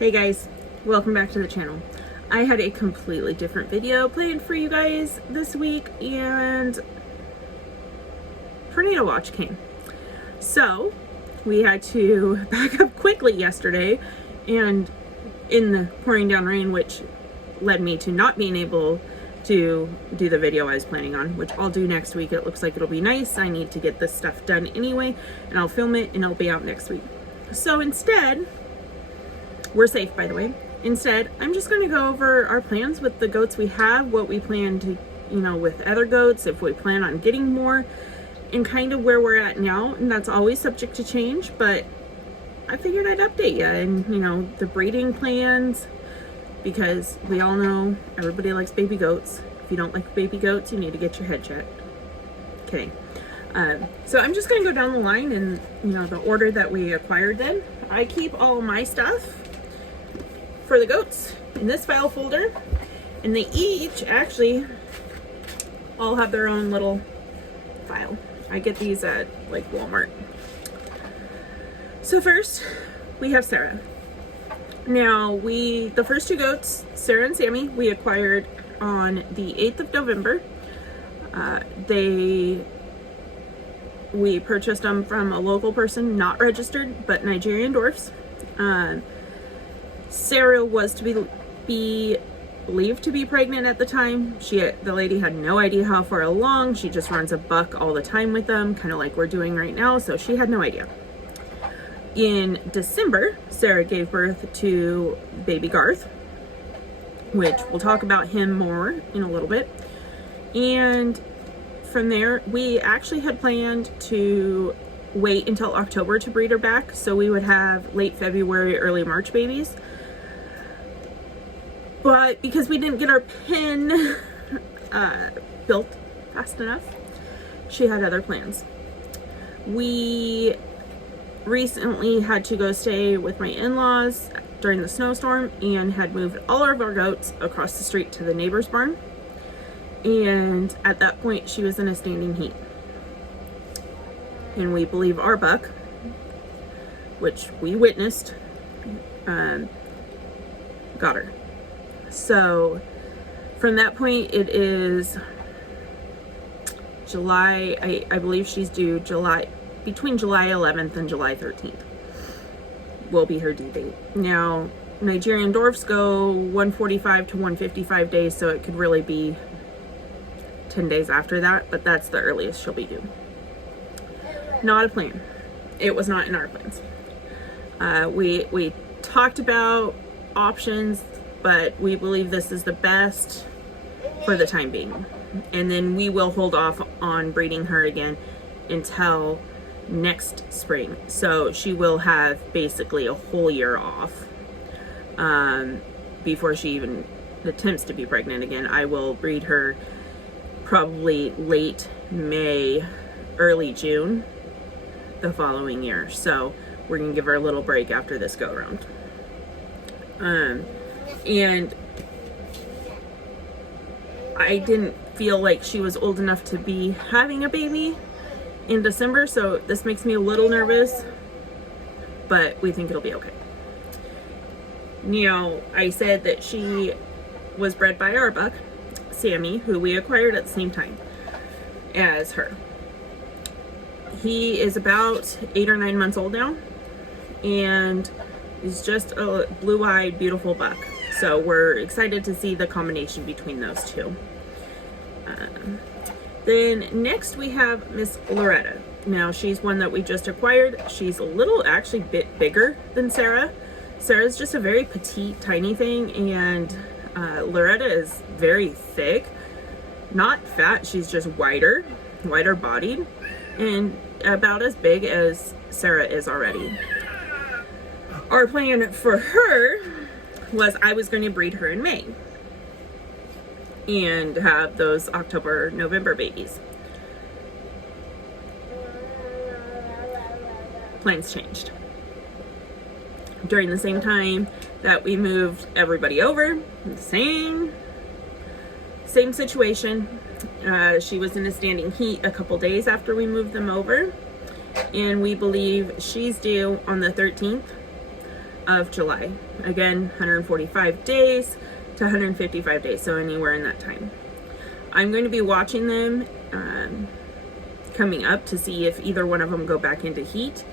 Hey guys, welcome back to the channel. I had a completely different video planned for you guys this week and tornado watch came. So we had to back up quickly yesterday and in the pouring down rain, which led me to not being able to do the video I was planning on, which I'll do next week. It looks like it'll be nice. I need to get this stuff done anyway, and I'll film it and it'll be out next week. So instead, we're safe, by the way. Instead, I'm just going to go over our plans with the goats we have, what we plan to, with other goats, if we plan on getting more, and kind of where we're at now. And that's always subject to change, but I figured I'd update you and, the breeding plans, because we all know everybody likes baby goats. If you don't like baby goats, you need to get your head checked. Okay. So I'm just going to go down the line in, the order that we acquired them. I keep all my stuff for the goats in this file folder, and they each actually all have their own little file. I get these at like Walmart. So first we have Sarah. Now the first two goats, Sarah and Sammy, we acquired on the 8th of November. We purchased them from a local person, not registered, but Nigerian dwarfs. Sarah was to be believed to be pregnant at the time. The lady had no idea how far along. She just runs a buck all the time with them, kind of like we're doing right now, so she had no idea. In December, Sarah gave birth to baby Garth, which we'll talk about him more in a little bit. And from there, we actually had planned to wait until October to breed her back, so we would have late February, early March babies. But because we didn't get our pen built fast enough, she had other plans. We recently had to go stay with my in-laws during the snowstorm and had moved all of our goats across the street to the neighbor's barn. And at that point, she was in a standing heat. And we believe our buck, which we witnessed, got her. So from that point, it is July, I believe she's due between July 11th and July 13th will be her due date. Now, Nigerian dwarfs go 145 to 155 days, so it could really be 10 days after that, but that's the earliest she'll be due. Not a plan. It was not in our plans. We talked about options, but we believe this is the best for the time being. And then we will hold off on breeding her again until next spring. So she will have basically a whole year off before she even attempts to be pregnant again. I will breed her probably late May, early June the following year. So we're gonna give her a little break after this go around. And I didn't feel like she was old enough to be having a baby in December, so this makes me a little nervous, but we think it'll be okay. I said that she was bred by our buck, Sammy, who we acquired at the same time as her. He is about 8 or 9 months old now, and he's just a blue-eyed, beautiful buck. So we're excited to see the combination between those two. Then next we have Miss Loretta. Now she's one that we just acquired. She's a little, actually, bit bigger than Sarah. Sarah's just a very petite, tiny thing, and Loretta is very thick, not fat. She's just wider bodied, and about as big as Sarah is already. Our plan for her was I was going to breed her in May and have those October, November babies. Plans changed. During the same time that we moved everybody over, same situation. She was in a standing heat a couple days after we moved them over, and we believe she's due on the 13th. of July. Again, 145 days to 155 days, so anywhere in that time. I'm going to be watching them coming up to see if either one of them go back into heat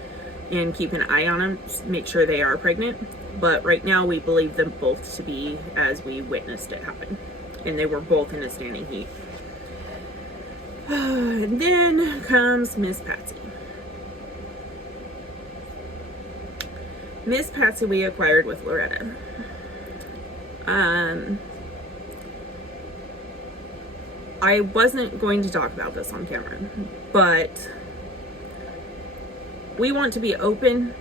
and keep an eye on them, make sure they are pregnant. But right now we believe them both to be as we witnessed it happen. And they were both in a standing heat. And then comes Miss Patsy. Miss Patsy we acquired with Loretta. I wasn't going to talk about this on camera, but we want to be open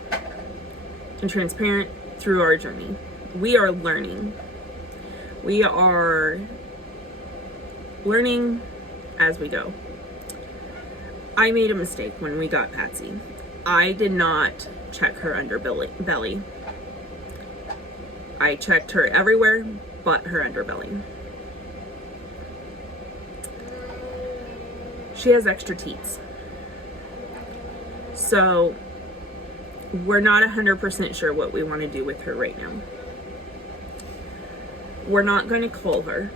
and transparent through our journey. We are learning. We are learning as we go. I made a mistake when we got Patsy. I did not check her underbelly. I checked her everywhere but her underbelly. She has extra teats. So we're not 100% sure what we want to do with her right now. We're not going to cull her.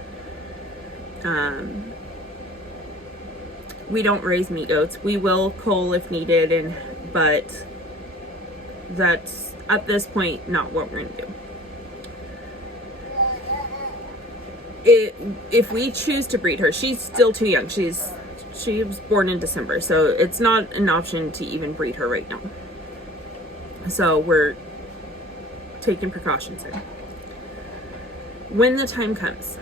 We don't raise meat goats. We will cull if needed, but that's at this point not what we're going to do. If we choose to breed her, she's still too young. She was born in December, so it's not an option to even breed her right now. So we're taking precautions in. When the time comes,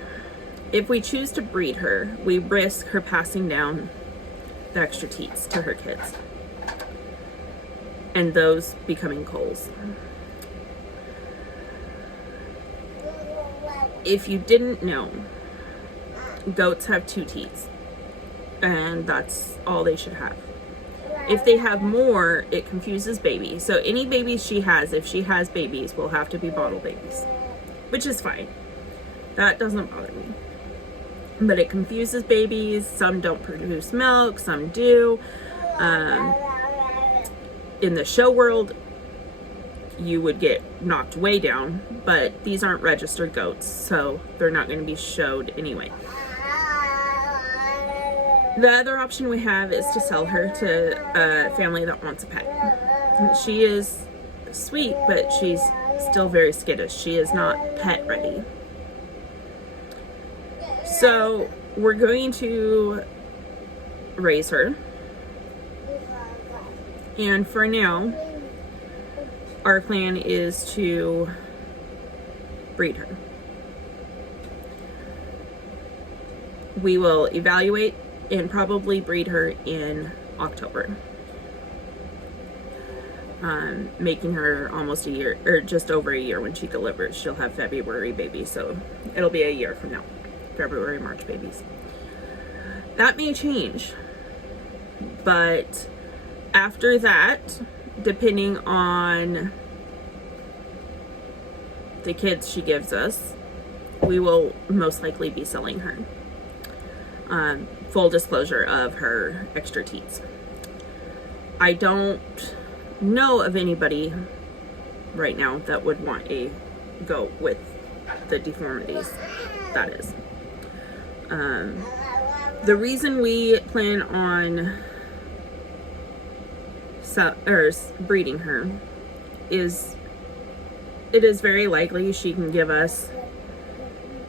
if we choose to breed her, we risk her passing down the extra teats to her kids, and those becoming culls. If you didn't know, goats have 2 teats, and that's all they should have. If they have more, it confuses baby. So any babies she has, if she has babies, will have to be bottle babies, which is fine. That doesn't bother me. But it confuses babies. Some don't produce milk, some do. In the show world, you would get knocked way down, but these aren't registered goats, so they're not going to be showed anyway. The other option we have is to sell her to a family that wants a pet. She is sweet, but she's still very skittish. She is not pet ready. So we're going to raise her. And for now, our plan is to breed her. We will evaluate and probably breed her in October. Making her almost a year, or just over a year when she delivers. She'll have February babies, so it'll be a year from now. February, March babies. That may change, but after that, depending on the kids she gives us, we will most likely be selling her. Full disclosure of her extra teats. I don't know of anybody right now that would want a goat with the deformities, that is. The reason we plan on breeding her is it is very likely she can give us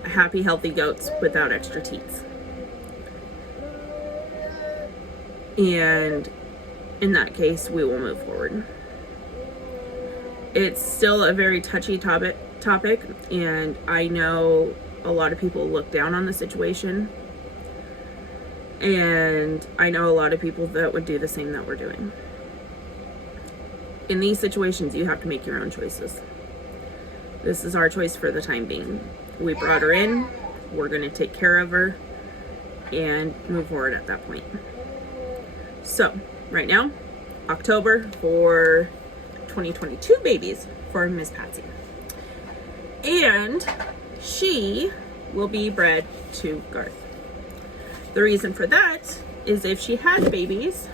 happy, healthy goats without extra teats. And in that case, we will move forward. It's still a very touchy topic, and I know a lot of people look down on the situation, and I know a lot of people that would do the same that we're doing. In these situations, you have to make your own choices. This is our choice for the time being. We brought her in, we're going to take care of her, and move forward at that point. So, right now, October for 2022 babies for Miss Patsy. And she will be bred to Garth. The reason for that is if she has babies,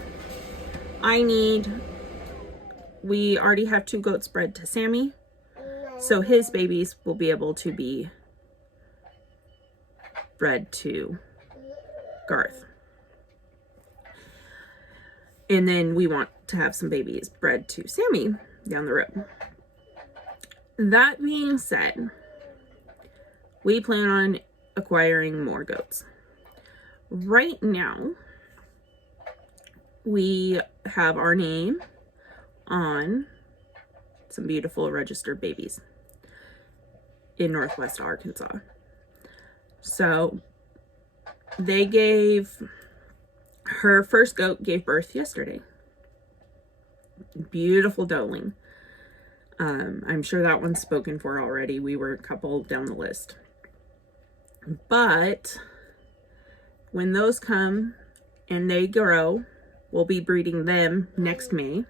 we already have 2 goats bred to Sammy. So his babies will be able to be bred to Garth. And then we want to have some babies bred to Sammy down the road. That being said, we plan on acquiring more goats. Right now, we have our name on some beautiful registered babies in Northwest Arkansas. So her first goat gave birth yesterday. Beautiful doeling. I'm sure that one's spoken for already. We were a couple down the list. But when those come and they grow, we'll be breeding them next May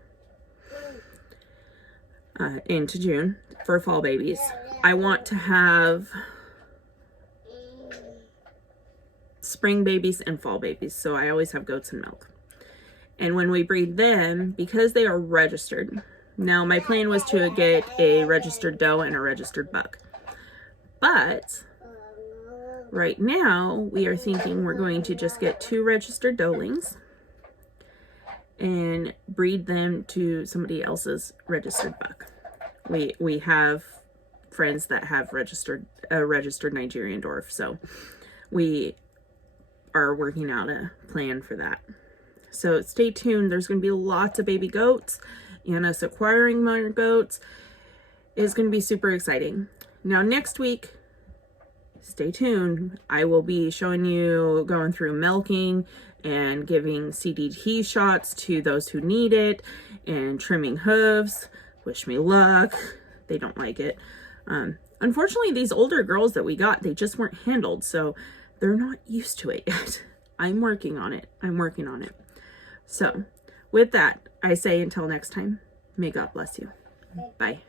into June for fall babies. I want to have spring babies and fall babies, so I always have goats and milk. And when we breed them, because they are registered, now my plan was to get a registered doe and a registered buck, but right now we are thinking we're going to just get 2 registered doelings and breed them to somebody else's registered buck. We have friends that have a registered Nigerian dwarf, so we are working out a plan for that. So stay tuned. There's going to be lots of baby goats, and us acquiring more goats is going to be super exciting. Now next week, stay tuned. I will be showing you going through milking and giving CDT shots to those who need it and trimming hooves. Wish me luck. They don't like it. Unfortunately, these older girls that we got, they just weren't handled, so they're not used to it yet. I'm working on it. So with that, I say until next time, may God bless you. Bye.